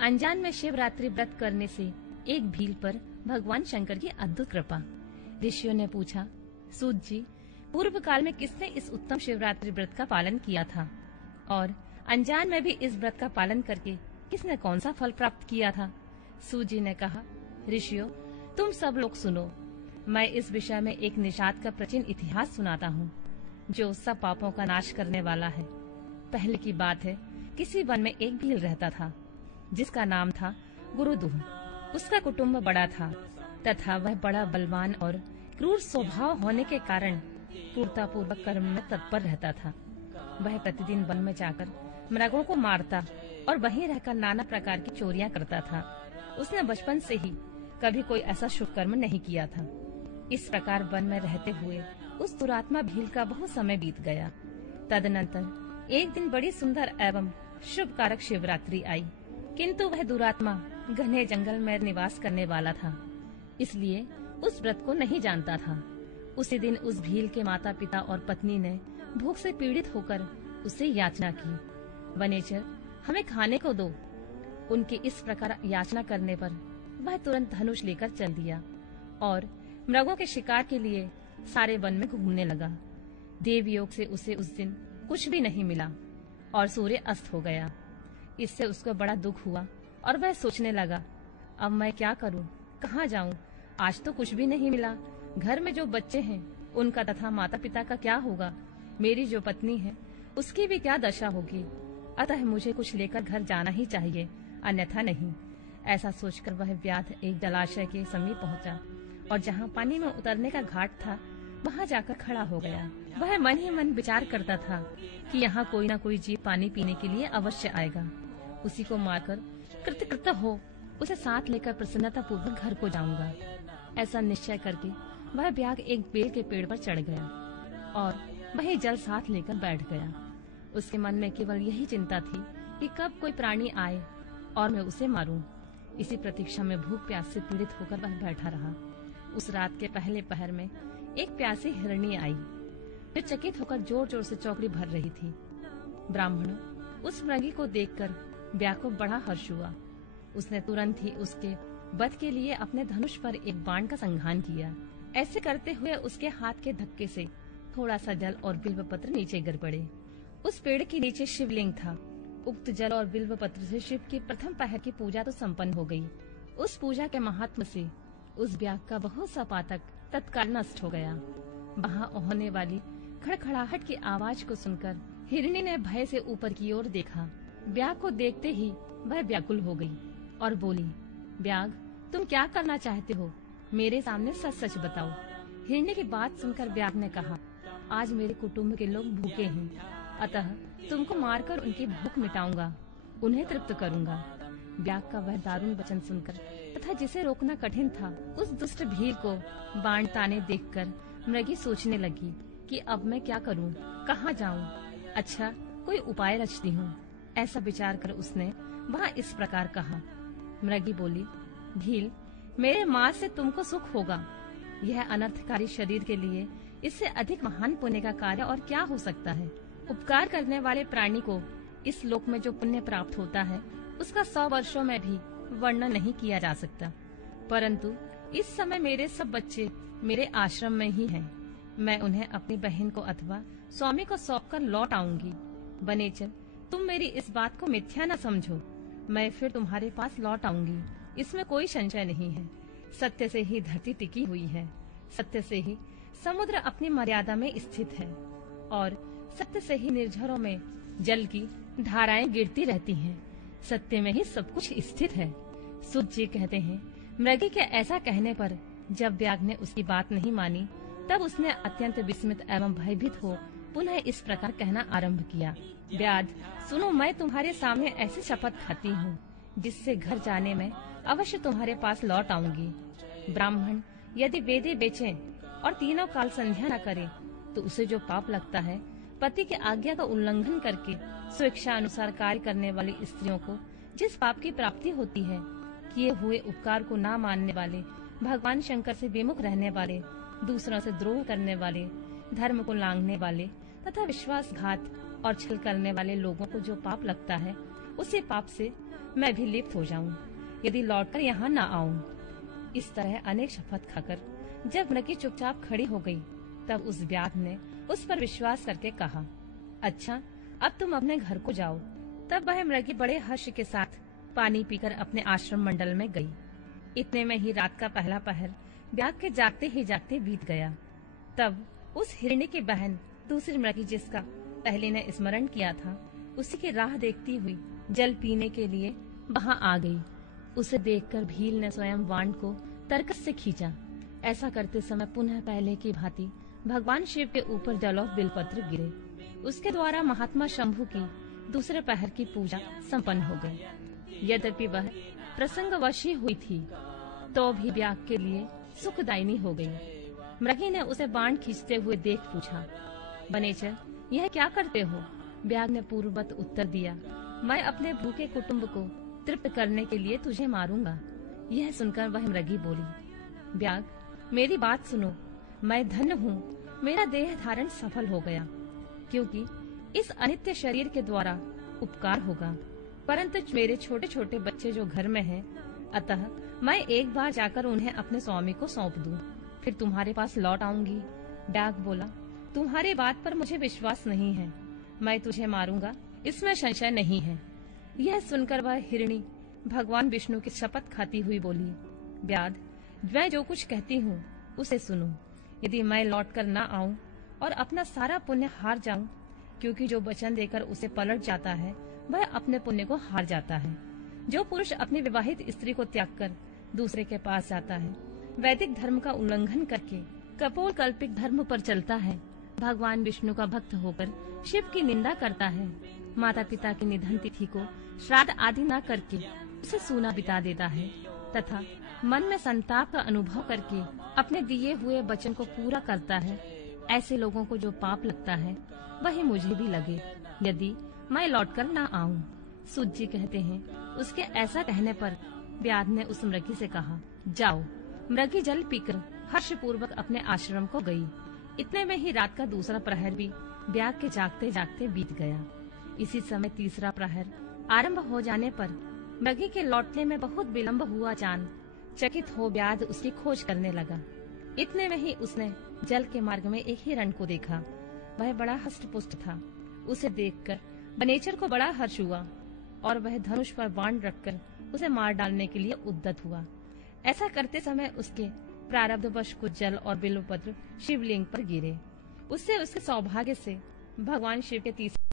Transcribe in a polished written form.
अनजान में शिवरात्रि व्रत करने से एक भील पर भगवान शंकर की अद्भुत कृपा। ऋषियों ने पूछा, सूत जी, पूर्व काल में किसने इस उत्तम शिवरात्रि व्रत का पालन किया था, और अनजान में भी इस व्रत का पालन करके किसने कौन सा फल प्राप्त किया था? सूत जी ने कहा, ऋषियों, तुम सब लोग सुनो। मैं इस विषय में एक निषाद का प्राचीन इतिहास सुनाता हूँ, जो सब पापों का नाश करने वाला है। पहले की बात है, किसी वन में एक भील रहता था, जिसका नाम था गुरुदूह। उसका कुटुंब बड़ा था तथा वह बड़ा बलवान और क्रूर स्वभाव होने के कारण क्रूरतापूर्वक कर्म में तत्पर रहता था। वह प्रतिदिन वन में जाकर मृगों को मारता और वहीं रहकर नाना प्रकार की चोरियां करता था। उसने बचपन से ही कभी कोई ऐसा शुभ कर्म नहीं किया था। इस प्रकार वन में रहते हुए उस दुरात्मा भील का बहुत समय बीत गया। तदनंतर एक दिन बड़ी सुंदर एवं शुभ कारक शिवरात्रि आई, किंतु वह दुरात्मा घने जंगल में निवास करने वाला था, इसलिए उस व्रत को नहीं जानता था। उसी दिन उस भील के माता पिता और पत्नी ने भूख से पीड़ित होकर उससे याचना की, वनेचर, हमें खाने को दो। उनके इस प्रकार याचना करने पर वह तुरंत धनुष लेकर चल दिया और मृगों के शिकार के लिए सारे वन में घूमने लगा। देवयोग से उसे उस दिन कुछ भी नहीं मिला और सूर्य अस्त हो गया। इससे उसको बड़ा दुख हुआ और वह सोचने लगा, अब मैं क्या करूं, कहाँ जाऊं? आज तो कुछ भी नहीं मिला। घर में जो बच्चे हैं उनका तथा माता पिता का क्या होगा? मेरी जो पत्नी है उसकी भी क्या दशा होगी? अतः मुझे कुछ लेकर घर जाना ही चाहिए, अन्यथा नहीं। ऐसा सोचकर वह व्याध एक जलाशय के समीप पहुंचा और जहाँ पानी में उतरने का घाट था वहाँ जाकर खड़ा हो गया। वह मन ही मन विचार करता था कि यहाँ कोई न कोई जीव पानी पीने के लिए अवश्य आएगा। उसी को मारकर कृतकृत्य हो उसे साथ लेकर प्रसन्नता पूर्वक घर को जाऊंगा। ऐसा निश्चय करके वह व्याघ्र एक बेल के पेड़ पर चढ़ गया और वही जल साथ लेकर बैठ गया। उसके मन में केवल यही चिंता थी कि कब कोई प्राणी आए और मैं उसे मारूं। इसी प्रतीक्षा में भूख प्यास से पीड़ित होकर वह बैठा रहा। उस रात के पहले पहर में एक प्यासी हिरणी आई, जो चकित होकर जोर जोर से चौकड़ी भर रही थी। ब्राह्मण उस मृगी को देखकर व्याघ्र को बड़ा हर्ष हुआ। उसने तुरंत ही उसके वध के लिए अपने धनुष पर एक बाण का संघान किया। ऐसे करते हुए उसके हाथ के धक्के से थोड़ा सा जल और बिल्व पत्र नीचे गिर पड़े। उस पेड़ के नीचे शिवलिंग था। उक्त जल और बिल्व पत्र से शिव की प्रथम पहर की पूजा तो संपन्न हो गई। उस पूजा के महात्म से उस व्याघ्र का बहुत सा पातक तत्काल नष्ट हो गया। वहाँ होने वाली खड़खड़ाहट की आवाज को सुनकर हिरणी ने भय से ऊपर की ओर देखा। व्याघ्र को देखते ही वह व्याकुल हो गई और बोली, व्याघ्र, तुम क्या करना चाहते हो? मेरे सामने सच सच बताओ। हिरणी की बात सुनकर व्याघ्र ने कहा, आज मेरे कुटुंब के लोग भूखे हैं, अतः तुमको मारकर उनकी भूख मिटाऊंगा, उन्हें तृप्त करूंगा। व्याघ्र का वह दारुण वचन सुनकर तथा जिसे रोकना कठिन था, उस दुष्ट भील को बाण ताने देखकर मृगी सोचने लगी कि अब मैं क्या करूं, कहाँ जाऊं? अच्छा, कोई उपाय रचती हूँ। ऐसा विचार कर उसने वहाँ इस प्रकार कहा। मृगी बोली, भील, मेरे माँ से तुमको सुख होगा। यह अनर्थकारी शरीर के लिए इससे अधिक महान पुण्य का कार्य और क्या हो सकता है? उपकार करने वाले प्राणी को इस लोक में जो पुण्य प्राप्त होता है उसका 100 वर्षों में भी वर्णन नहीं किया जा सकता। परंतु इस समय मेरे सब बच्चे मेरे आश्रम में ही हैं। मैं उन्हें अपनी बहन को अथवा स्वामी को सौंपकर लौट आऊंगी। बनेचर, तुम मेरी इस बात को मिथ्या न समझो। मैं फिर तुम्हारे पास लौट आऊंगी, इसमें कोई संशय नहीं है। सत्य से ही धरती टिकी हुई है, सत्य से ही समुद्र अपनी मर्यादा में स्थित है और सत्य से ही निर्झरों में जल की धाराएं गिरती रहती हैं। सत्य में ही सब कुछ स्थित है। सूत जी कहते हैं, मृगी के ऐसा कहने पर जब व्याघ्र ने उसकी बात नहीं मानी, तब उसने अत्यंत विस्मित एवं भयभीत हो पुनः इस प्रकार कहना आरंभ किया। व्याध, सुनो, मैं तुम्हारे सामने ऐसी शपथ खाती हूँ जिससे घर जाने में अवश्य तुम्हारे पास लौट आऊंगी। ब्राह्मण यदि वेदे बेचे और तीनों काल संध्या न करे तो उसे जो पाप लगता है, पति की आज्ञा का उल्लंघन करके स्वेच्छा अनुसार कार्य करने वाली स्त्रियों को जिस पाप की प्राप्ति होती है, किए हुए उपकार को न मानने वाले, भगवान शंकर से विमुख रहने वाले, दूसरों से द्रोह करने वाले, धर्म को लांघने वाले तथा विश्वासघात और छल करने वाले लोगों को जो पाप लगता है, उसी पाप से मैं भी लिप्त हो जाऊं यदि लौटकर यहाँ न आऊं। इस तरह अनेक शपथ खाकर जब मृगी चुपचाप खड़ी हो गई, तब उस व्याध ने उस पर विश्वास करके कहा, अच्छा अब तुम अपने घर को जाओ। तब वह मृगी बड़े हर्ष के साथ पानी पीकर अपने आश्रम मंडल में गई। इतने में ही रात का पहला पहर व्याघ के जागते ही जागते बीत गया। तब उस हिरणी की बहन दूसरी मृगी, जिसका पहले ने स्मरण किया था, उसी की राह देखती हुई जल पीने के लिए वहां आ गई। उसे देखकर भील ने स्वयं वाण को तरकस से खींचा। ऐसा करते समय पुनः पहले की भांति भगवान शिव के ऊपर जल और बिलपत्र गिरे। उसके द्वारा महात्मा शंभु की दूसरे पहर की पूजा संपन्न हो गई। यद्यपि वह प्रसंगवश ही हुई थी, तो भी व्याघ के लिए सुखदायिनी हो गई। मृगी ने उसे बाण खींचते हुए देख पूछा, बनेचर यह क्या करते हो? व्याघ ने पूर्ववत उत्तर दिया, मैं अपने भूखे कुटुंब को तृप्त करने के लिए तुझे मारूंगा। यह सुनकर वह मृगी बोली, व्याघ मेरी बात सुनो, मैं धन्य हूँ, मेरा देह धारण सफल हो गया, क्योंकि इस अनित्य शरीर के द्वारा उपकार होगा। परंतु मेरे छोटे छोटे बच्चे जो घर में हैं, अतः मैं एक बार जाकर उन्हें अपने स्वामी को सौंप दूं, फिर तुम्हारे पास लौट आऊंगी। व्याघ बोला, तुम्हारी बात पर मुझे विश्वास नहीं है, मैं तुझे मारूंगा इसमें संशय नहीं है। यह सुनकर वह हिरणी भगवान विष्णु की शपथ खाती हुई बोली, व्याध मैं जो कुछ कहती हूँ उसे सुनो। यदि मैं लौटकर न आऊं और अपना सारा पुण्य हार जाऊं, क्योंकि जो वचन देकर उसे पलट जाता है वह अपने पुण्य को हार जाता है। जो पुरुष अपनी विवाहित स्त्री को त्याग कर दूसरे के पास जाता है, वैदिक धर्म का उल्लंघन करके कपोल कल्पित धर्म पर चलता है, भगवान विष्णु का भक्त होकर शिव की निंदा करता है, माता पिता की निधन तिथि को श्राद्ध आदि न करके उसे सूना बिता देता है, तथा मन में संताप का अनुभव करके अपने दिए हुए वचन को पूरा करता है, ऐसे लोगों को जो पाप लगता है वही मुझे भी लगे, यदि मैं लौटकर न आऊं। सूत जी कहते हैं, उसके ऐसा कहने पर व्याध ने उस मृगी से कहा, जाओ। मृगी जल पीकर हर्षपूर्वक अपने आश्रम को गई। इतने में ही रात का दूसरा प्रहर भी व्याघ के जागते जागते बीत गया। इसी समय तीसरा प्रहर आरंभ हो जाने पर मृगी के लौटने में बहुत विलंब हुआ जान चकित हो व्याध उसकी खोज करने लगा। इतने में ही उसने जल के मार्ग में एक हिरण को देखा। वह बड़ा हष्ट-पुष्ट था। उसे देखकर बनेचर को बड़ा हर्ष हुआ और वह धनुष पर बाण रखकर उसे मार डालने के लिए उद्यत हुआ। ऐसा करते समय उसके प्रारब्धवश कुछ जल और बिल्वपत्र शिवलिंग पर गिरे। उससे उसके सौभाग्य से भगवान शिव के तीसरे